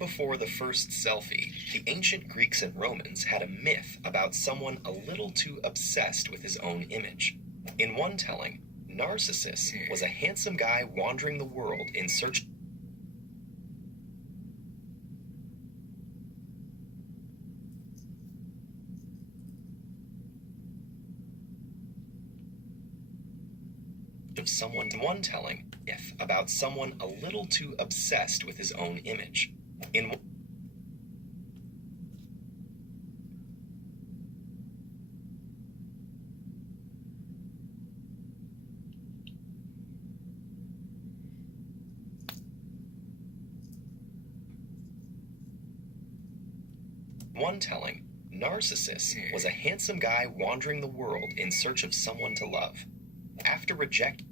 before the first selfie, the ancient Greeks and Romans had a myth about someone a little too obsessed with his own image. In one telling, Narcissus was a handsome guy wandering the world in search of someone. One telling, if about someone a little too obsessed with his own image. In one telling, Narcissus was a handsome guy wandering the world in search of someone to love. After rejecting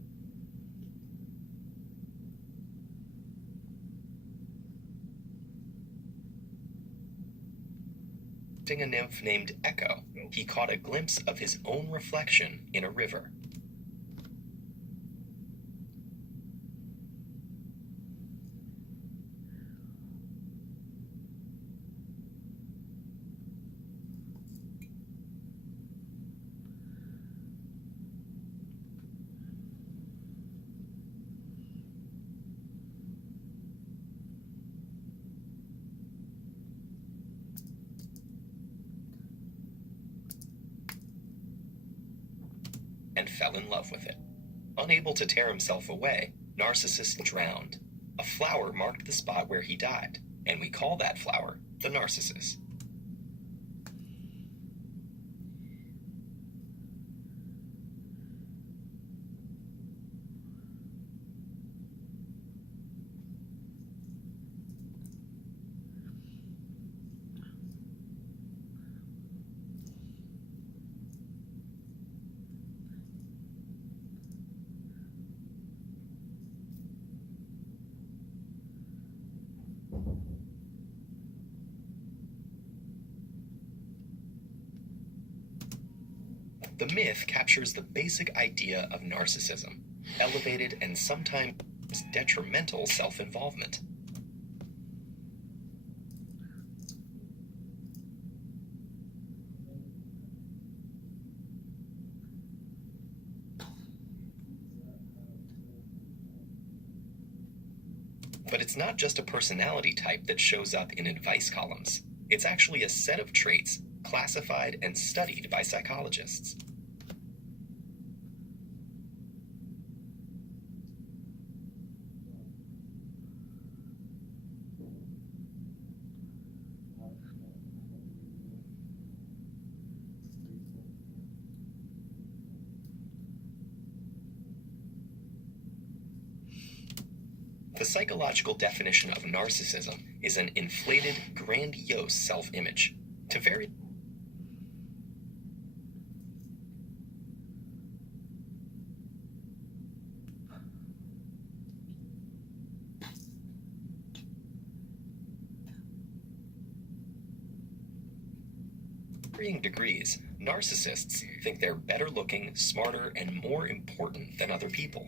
a nymph named Echo, he caught a glimpse of his own reflection in a river. And fell in love with it. Unable to tear himself away, Narcissus drowned. A flower marked the spot where he died, and we call that flower the Narcissus. The myth captures the basic idea of narcissism, elevated and sometimes detrimental self-involvement. But it's not just a personality type that shows up in advice columns. It's actually a set of traits classified and studied by psychologists. The psychological definition of narcissism is an inflated, grandiose self-image. To vary varying degrees, narcissists think they're better looking, smarter, and more important than other people.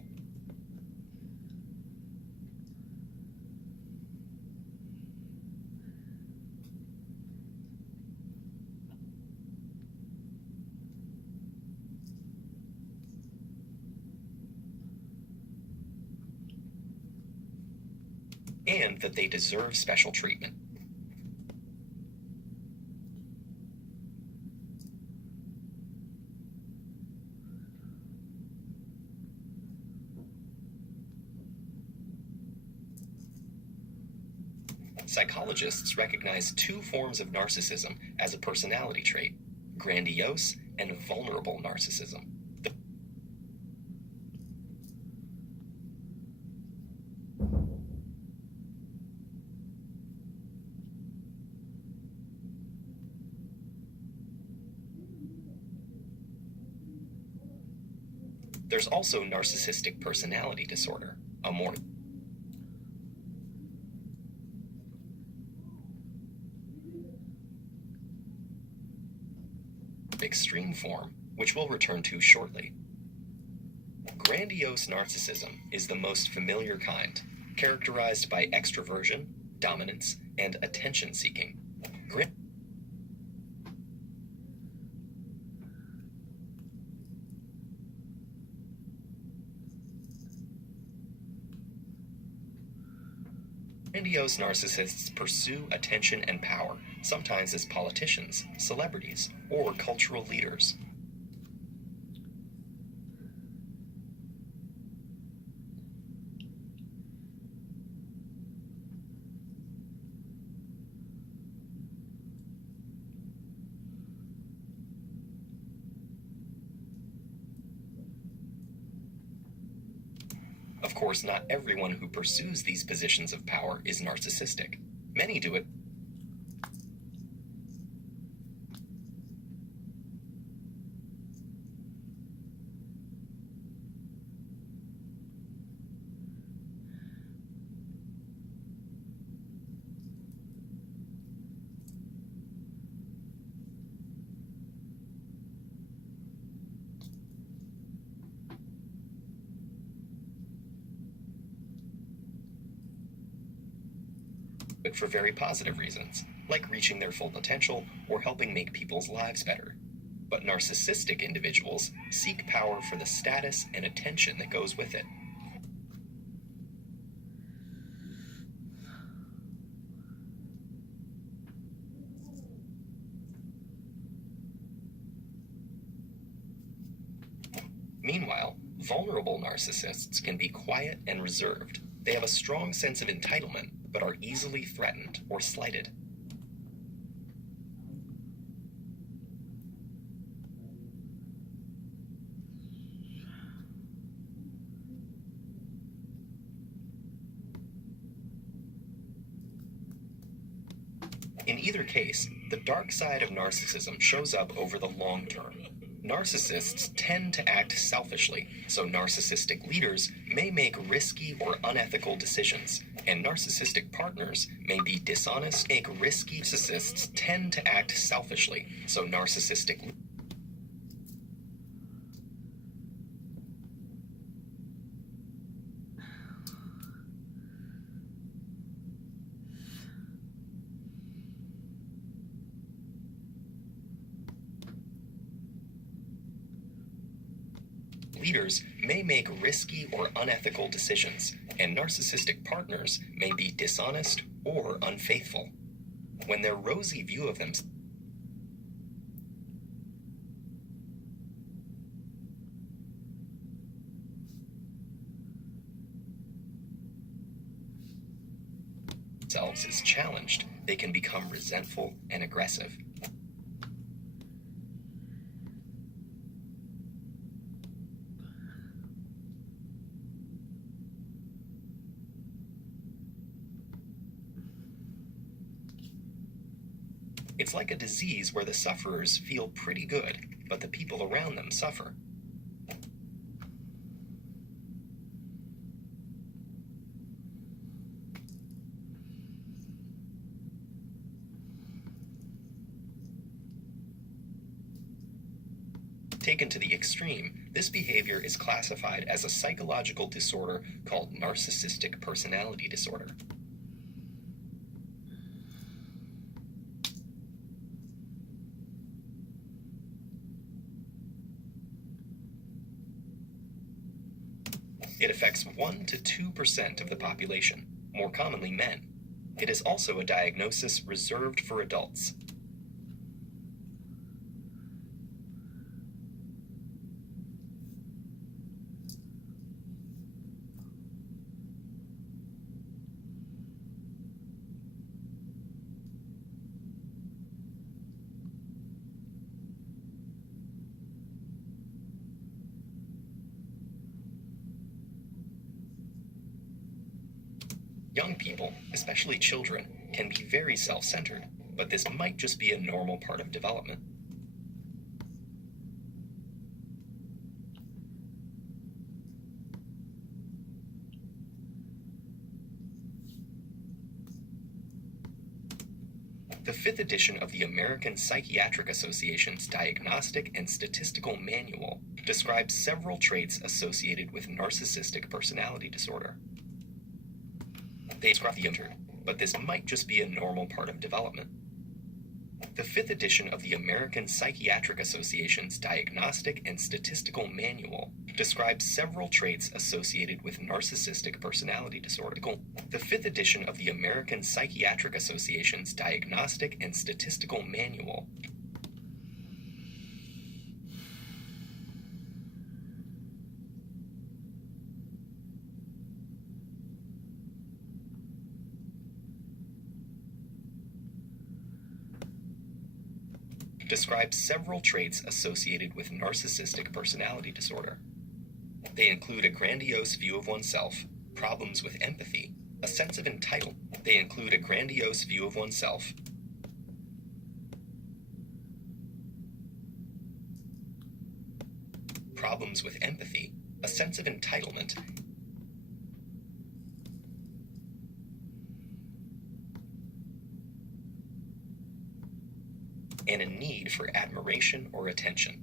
And that they deserve special treatment. Psychologists recognize two forms of narcissism as a personality trait: grandiose and vulnerable narcissism. There's also narcissistic personality disorder, a more extreme form, which we'll return to shortly. Grandiose narcissism is the most familiar kind, characterized by extroversion, dominance, and attention-seeking. Grandiose narcissists pursue attention and power, sometimes as politicians, celebrities, or cultural leaders. Of course, not everyone who pursues these positions of power is narcissistic. Many do it. But for very positive reasons, like reaching their full potential or helping make people's lives better. But narcissistic individuals seek power for the status and attention that goes with it. Meanwhile, vulnerable narcissists can be quiet and reserved. They have a strong sense of entitlement, but are easily threatened or slighted. In either case, the dark side of narcissism shows up over the long term. Narcissists tend to act selfishly, so narcissistic leaders may make risky or unethical decisions, and narcissistic partners may be dishonest, narcissists tend to act selfishly, so narcissistic leaders may make risky or unethical decisions, and narcissistic partners may be dishonest or unfaithful. When their rosy view of themselves is challenged, they can become resentful and aggressive. It's like a disease where the sufferers feel pretty good, but the people around them suffer. Taken to the extreme, this behavior is classified as a psychological disorder called narcissistic personality disorder. It affects 1 to 2% of the population, more commonly men. It is also a diagnosis reserved for adults. Young people, especially children, can be very self-centered, but this might just be a normal part of development. The 5th edition of the American Psychiatric Association's Diagnostic and Statistical Manual describes several traits associated with narcissistic personality disorder. They describe the injured, but but this might just be a normal part of development. The 5th edition of the American Psychiatric Association's Diagnostic and Statistical Manual describes several traits associated with narcissistic personality disorder. The 5th edition of the American Psychiatric Association's Diagnostic and Statistical Manual describes several traits associated with narcissistic personality disorder. They include a grandiose view of oneself, problems with empathy, a sense of entitlement. They include a grandiose view of oneself, problems with empathy, a sense of entitlement, and a need for admiration or attention.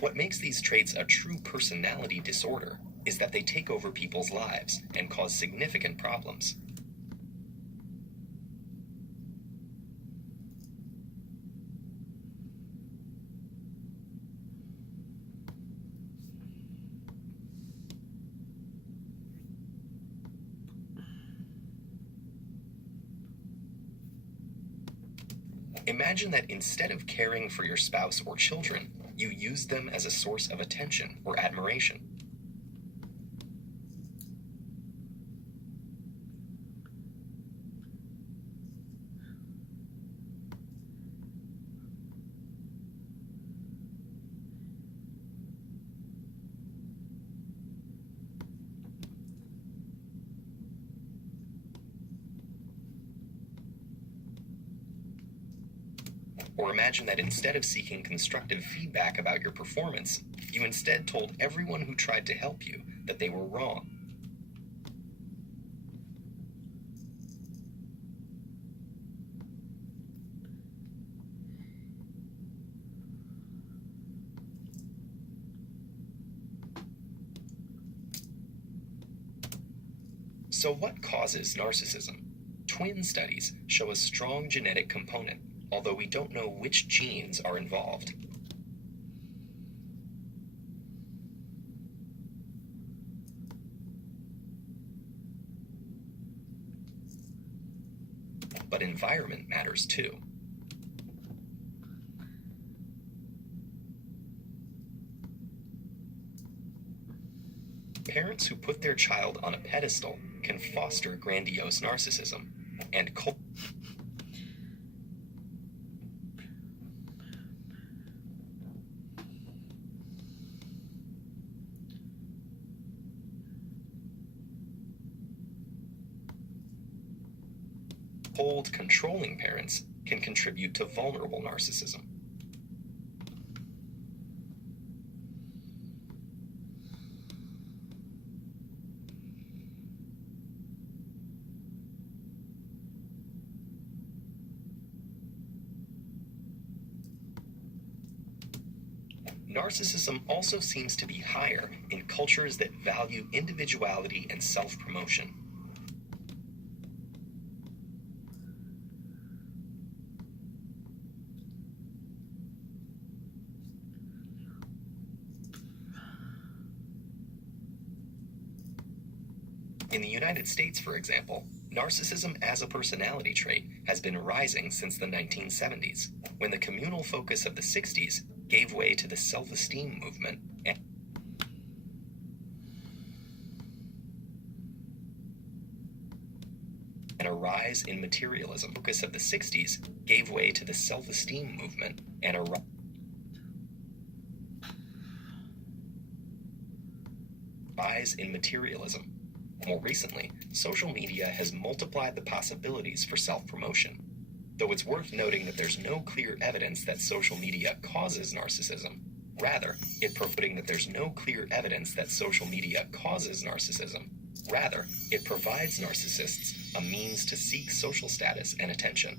What makes these traits a true personality disorder is that they take over people's lives and cause significant problems. Imagine that instead of caring for your spouse or children, you use them as a source of attention or admiration. Or imagine that instead of seeking constructive feedback about your performance, you instead told everyone who tried to help you that they were wrong. So what causes narcissism? Twin studies show a strong genetic component, although we don't know which genes are involved. But environment matters too. Parents who put their child on a pedestal can foster grandiose narcissism and cold, controlling parents can contribute to vulnerable narcissism. Narcissism also seems to be higher in cultures that value individuality and self-promotion. In the United States, for example, narcissism as a personality trait has been rising since the 1970s, when the communal focus of the 60s gave way to the self-esteem movement and a rise in materialism. The focus of the 60s gave way to the self-esteem movement and a rise in materialism. More recently, social media has multiplied the possibilities for self-promotion. Though it's worth noting that there's no clear evidence that social media causes narcissism. Rather, it providing that there's no clear evidence that social media causes narcissism. Rather, it provides narcissists a means to seek social status and attention.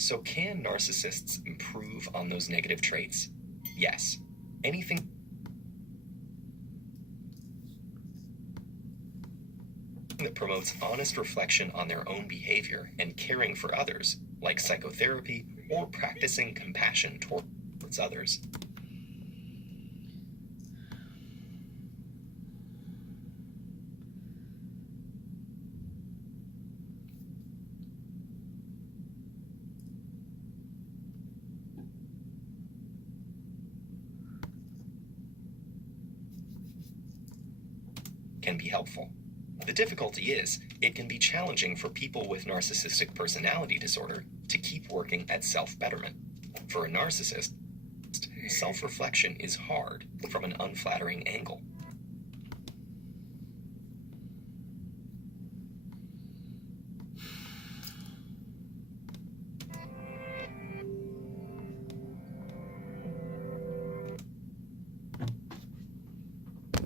So can narcissists improve on those negative traits? Yes. Anything that promotes honest reflection on their own behavior and caring for others, like psychotherapy or practicing compassion towards others. Can be helpful. The difficulty is, it can be challenging for people with narcissistic personality disorder to keep working at self-betterment. For a narcissist, self-reflection is hard from an unflattering angle.